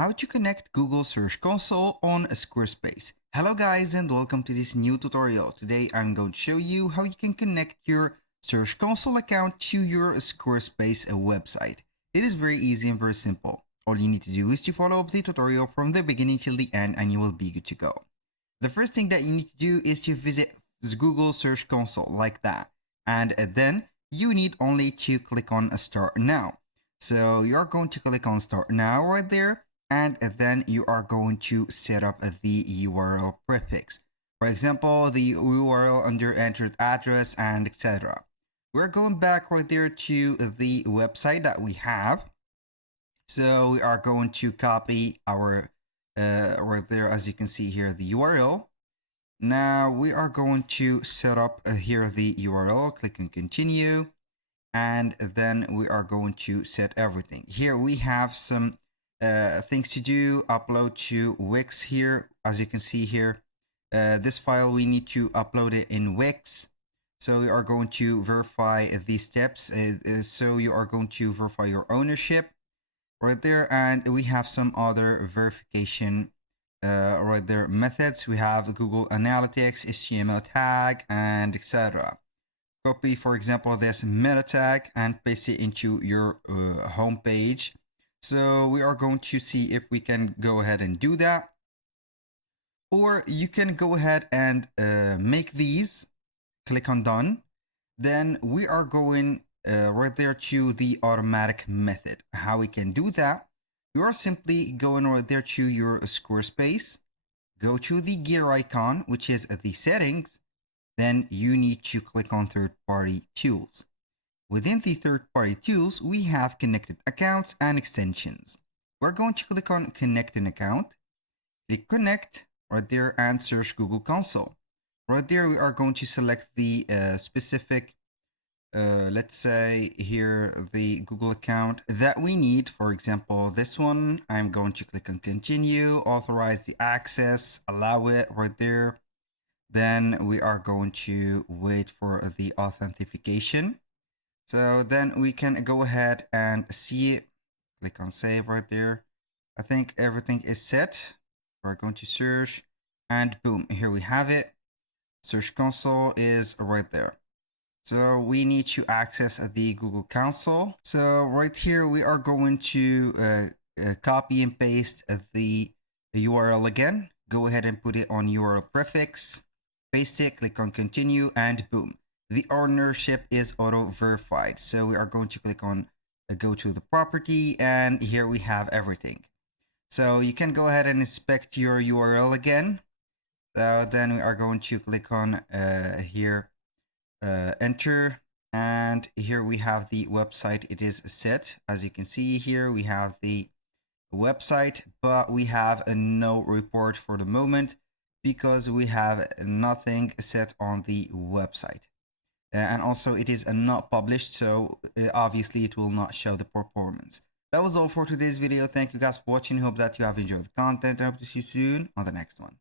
how to connect Google Search Console on Squarespace. Hello guys and welcome to this new tutorial. Today I'm going to show you how you can connect your Search Console account to your Squarespace website. It is very easy and very simple. All you need to do is to follow up the tutorial from the beginning till the end and you will be good to go. The first thing that you need to do is to visit Google Search Console like that. And then you need only to click on Start Now. So you're going to click on Start Now right there. And then you are going to set up the URL prefix. For example, the URL under entered address and etc. We're going back right there to the website that we have. So we are going to copy our right there, as you can see here, the URL. Now we are going to set up here the URL, click on continue, and then we are going to set everything. Here we have some things to do. Upload to Wix here, as you can see here. This file, we need to upload it in Wix. So we are going to verify these steps. So you are going to verify your ownership right there, and we have some other verification right there methods. We have Google Analytics, HTML tag, and etc. Copy, for example, this meta tag and paste it into your home page. So we are going to see if we can go ahead and do that. Or you can go ahead and make these, click on done. Then we are going right there to the automatic method. How we can do that? You are simply going right there to your Squarespace, go to the gear icon, which is the settings. Then you need to click on third-party tools. Within the third-party tools, we have connected accounts and extensions. We're going to click on connect an account, click connect right there and search Google Console. Right there, we are going to select the specific let's say here the Google account that we need. For example, this one. I'm going to click on continue, authorize the access, allow it right there. Then we are going to wait for the authentication. So then we can go ahead and see it. Click on save right there. I think everything is set. We're going to search and boom, here we have it. Search Console is right there. So we need to access the Google Console. So right here, we are going to copy and paste the URL again. Go ahead and put it on URL prefix, paste it, click on continue, and boom. The ownership is auto verified. So we are going to click on go to the property, and here we have everything. So you can go ahead and inspect your URL again. So then we are going to click on here, enter, and here we have the website. It is set. As you can see here, we have the website, but we have no report for the moment because we have nothing set on the website. And also it is not published, so obviously it will not show the performance. That was all for today's video. Thank you guys for watching. Hope that you have enjoyed the content and hope to see you soon on the next one.